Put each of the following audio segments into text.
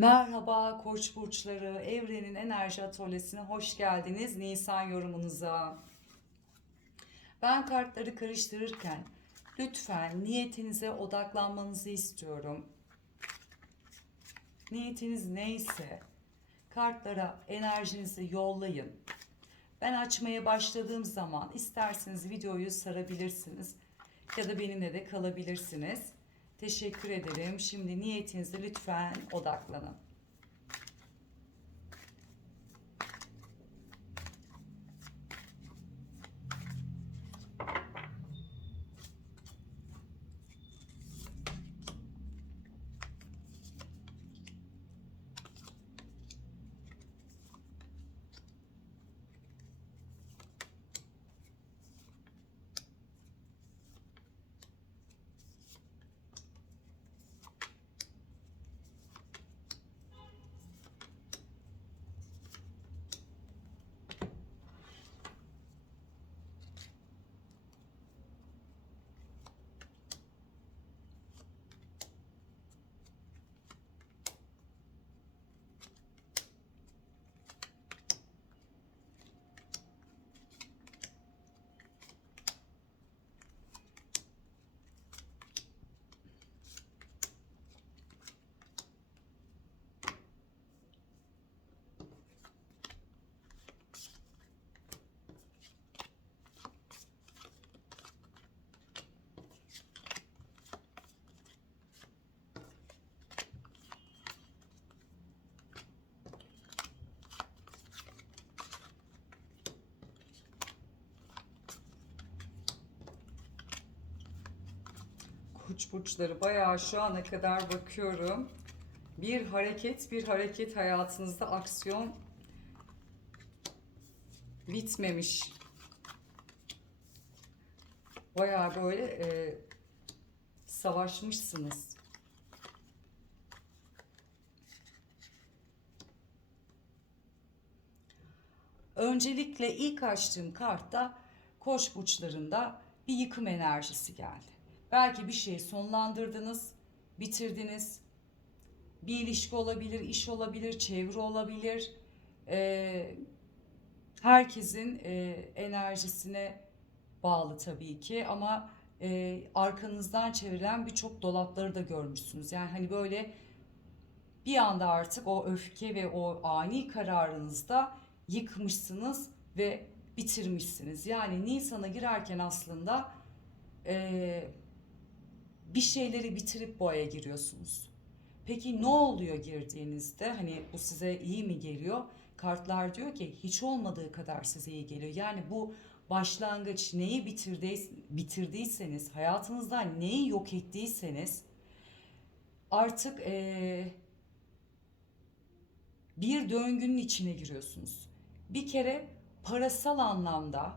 Merhaba Koç burçları, Evrenin Enerji Atölyesi'ne hoş geldiniz Nisan yorumunuza. Ben kartları karıştırırken lütfen niyetinize odaklanmanızı istiyorum. Niyetiniz neyse kartlara enerjinizi yollayın. Ben açmaya başladığım zaman isterseniz videoyu sarabilirsiniz ya da benimle de kalabilirsiniz. Teşekkür ederim. Şimdi niyetinize lütfen odaklanın. Koç burçları bayağı şu ana kadar bakıyorum. Bir hareket, bir hareket hayatınızda aksiyon bitmemiş. Bayağı böyle e, savaşmışsınız. Öncelikle ilk açtığım kartta koç burçlarında bir yıkım enerjisi geldi. Belki bir şeyi sonlandırdınız, bitirdiniz. Bir ilişki olabilir, iş olabilir, çevre olabilir. Ee, herkesin e, enerjisine bağlı tabii ki ama e, arkanızdan çevrilen birçok dolapları da görmüşsünüz. Yani hani böyle bir anda artık o öfke ve o ani kararınızda yıkmışsınız ve bitirmişsiniz. Yani Nisan'a girerken aslında e, bir şeyleri bitirip boğaya giriyorsunuz. Peki ne oluyor girdiğinizde? Hani bu size iyi mi geliyor? Kartlar diyor ki hiç olmadığı kadar size iyi geliyor. Yani bu başlangıç neyi bitirdiys- bitirdiyseniz, hayatınızdan neyi yok ettiyseniz artık eee, bir döngünün içine giriyorsunuz. Bir kere parasal anlamda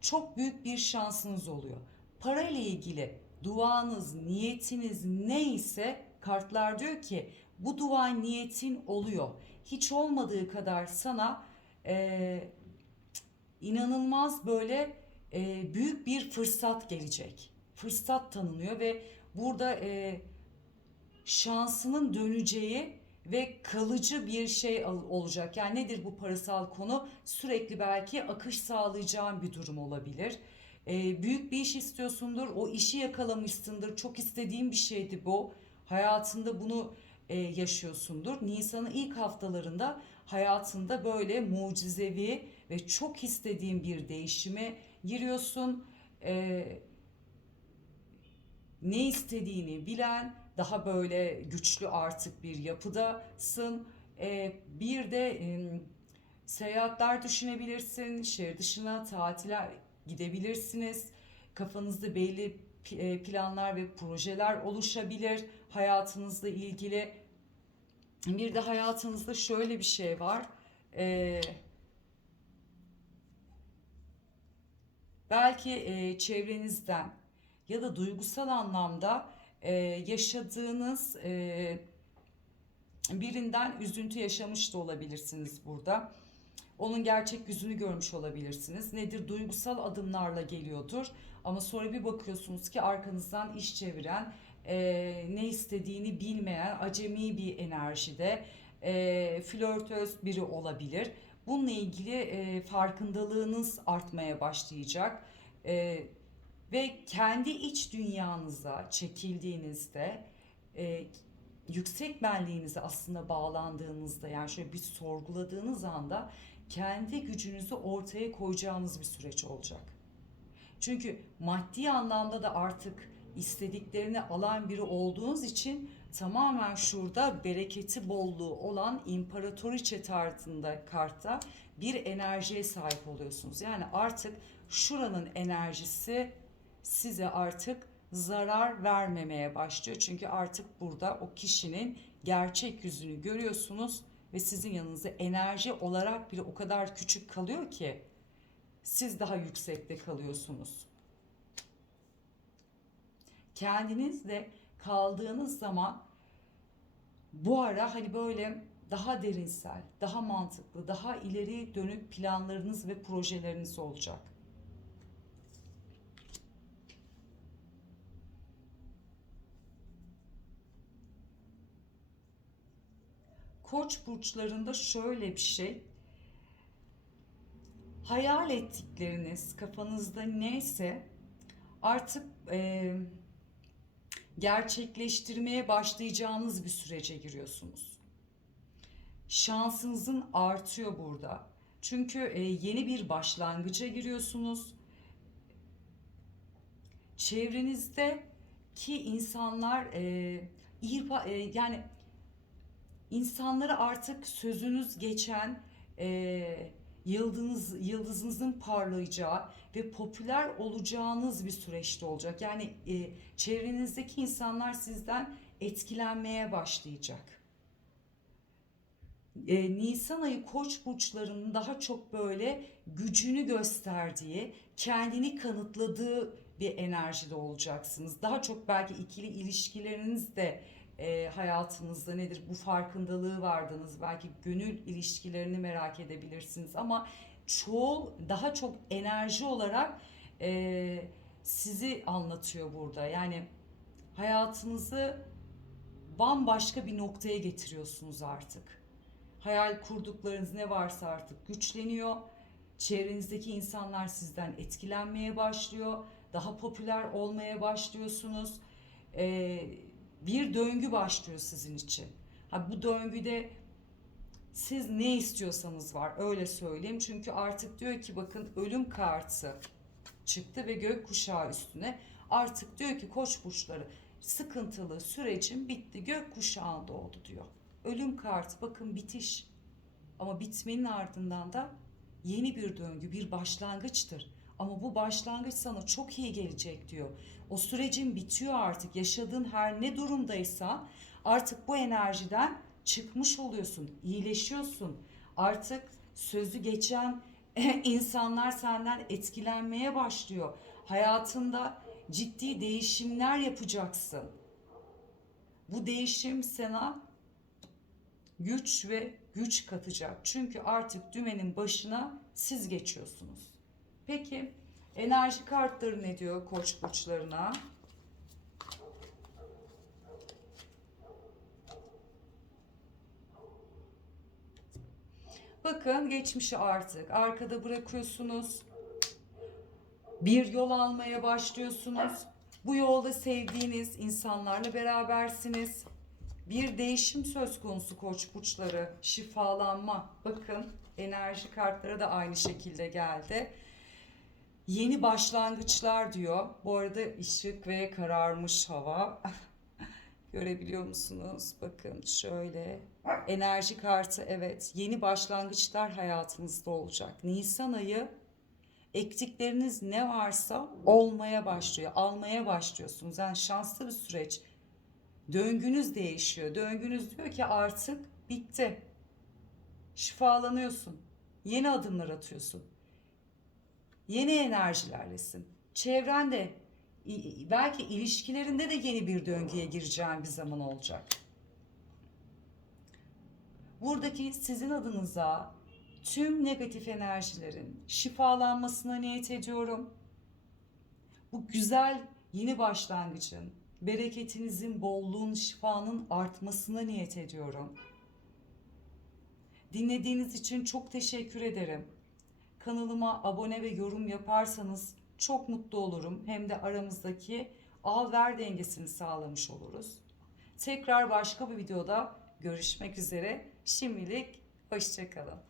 çok büyük bir şansınız oluyor. Para ile ilgili duanız, niyetiniz neyse kartlar diyor ki bu dua niyetin oluyor. Hiç olmadığı kadar sana eee, inanılmaz böyle eee, büyük bir fırsat gelecek. Fırsat tanınıyor ve burada eee, şansının döneceği ve kalıcı bir şey olacak. Yani nedir bu parasal konu? Sürekli belki akış sağlayacağın bir durum olabilir. Ee, büyük bir iş istiyorsundur, o işi yakalamışsındır. Çok istediğin bir şeydi bu. Hayatında bunu e, yaşıyorsundur. Nisan'ın ilk haftalarında hayatında böyle mucizevi ve çok istediğin bir değişime giriyorsun. Ee, ne istediğini bilen, daha böyle güçlü artık bir yapıdasın. Ee, bir de em, seyahatler düşünebilirsin, şehir dışına tatile gidebilirsiniz. Kafanızda belli e, planlar ve projeler oluşabilir hayatınızla ilgili. Bir de hayatınızda şöyle bir şey var. Ee, belki e, çevrenizden ya da duygusal anlamda e, yaşadığınız e, birinden üzüntü yaşamış da olabilirsiniz burada. Onun gerçek yüzünü görmüş olabilirsiniz. Nedir? Duygusal adımlarla geliyordur. Ama sonra bir bakıyorsunuz ki arkanızdan iş çeviren e, ne istediğini bilmeyen acemi bir enerjide e, flörtöz biri olabilir. Bununla ilgili e, farkındalığınız artmaya başlayacak E, ve kendi iç dünyanıza çekildiğinizde e, yüksek benliğinize aslında bağlandığınızda yani şöyle bir sorguladığınız anda kendi gücünüzü ortaya koyacağınız bir süreç olacak. Çünkü maddi anlamda da artık istediklerini alan biri olduğunuz için tamamen şurada bereketi bolluğu olan imparatoriçe tarzında kartta bir enerjiye sahip oluyorsunuz. Yani artık şuranın enerjisi size artık zarar vermemeye başlıyor. Çünkü artık burada o kişinin gerçek yüzünü görüyorsunuz ve sizin yanınızda enerji olarak bile o kadar küçük kalıyor ki siz daha yüksekte kalıyorsunuz. Kendinizle kaldığınız zaman bu ara hani böyle daha derinsel, daha mantıklı, daha ileri dönük planlarınız ve projeleriniz olacak. Koç burçlarında şöyle bir şey. Hayal ettikleriniz kafanızda neyse artık e, gerçekleştirmeye başlayacağınız bir sürece giriyorsunuz. Şansınızın artıyor burada. Çünkü e, yeni bir başlangıca giriyorsunuz. Çevrenizdeki insanlar e, irba, e, yani insanları artık sözünüz geçen e, yıldız yıldızınızın parlayacağı ve popüler olacağınız bir süreçte olacak. Yani e, çevrenizdeki insanlar sizden etkilenmeye başlayacak. E, Nisan ayı Koç burçlarının daha çok böyle gücünü gösterdiği, kendini kanıtladığı bir enerjide olacaksınız. Daha çok belki ikili ilişkileriniz de e, hayatınızda nedir? Bu farkındalığı vardınız. Belki gönül ilişkilerini merak edebilirsiniz ama çoğul daha çok enerji olarak e, sizi anlatıyor burada. Yani hayatınızı bambaşka bir noktaya getiriyorsunuz artık. Hayal kurduklarınız ne varsa artık güçleniyor. Çevrenizdeki insanlar sizden etkilenmeye başlıyor. Daha popüler olmaya başlıyorsunuz. Eee bir döngü başlıyor sizin için. Ha, bu döngüde siz ne istiyorsanız var öyle söyleyeyim. Çünkü artık diyor ki bakın ölüm kartı çıktı ve gök kuşağı üstüne. Artık diyor ki koç burçları sıkıntılı sürecin bitti gök kuşağında oldu diyor. Ölüm kartı bakın bitiş ama bitmenin ardından da yeni bir döngü bir başlangıçtır. Ama bu başlangıç sana çok iyi gelecek diyor. O sürecin bitiyor artık. Yaşadığın her ne durumdaysa artık bu enerjiden çıkmış oluyorsun. iyileşiyorsun. Artık sözü geçen insanlar senden etkilenmeye başlıyor. Hayatında ciddi değişimler yapacaksın. Bu değişim sana güç ve güç katacak. Çünkü artık dümenin başına siz geçiyorsunuz. Peki enerji kartları ne diyor koç burçlarına? Bakın geçmişi artık arkada bırakıyorsunuz. Bir yol almaya başlıyorsunuz. Bu yolda sevdiğiniz insanlarla berabersiniz. Bir değişim söz konusu koç burçları. Şifalanma. Bakın enerji kartları da aynı şekilde geldi. Yeni başlangıçlar diyor. Bu arada ışık ve kararmış hava. Görebiliyor musunuz? Bakın şöyle. Enerji kartı evet. Yeni başlangıçlar hayatınızda olacak. Nisan ayı ektikleriniz ne varsa olmaya başlıyor. Almaya başlıyorsunuz. Yani şanslı bir süreç. Döngünüz değişiyor. Döngünüz diyor ki artık bitti. Şifalanıyorsun. Yeni adımlar atıyorsun yeni enerjilerlesin. Çevrende belki ilişkilerinde de yeni bir döngüye gireceğin bir zaman olacak. Buradaki sizin adınıza tüm negatif enerjilerin şifalanmasına niyet ediyorum. Bu güzel yeni başlangıcın, bereketinizin, bolluğun, şifanın artmasına niyet ediyorum. Dinlediğiniz için çok teşekkür ederim. Kanalıma abone ve yorum yaparsanız çok mutlu olurum. Hem de aramızdaki al ver dengesini sağlamış oluruz. Tekrar başka bir videoda görüşmek üzere. Şimdilik hoşçakalın.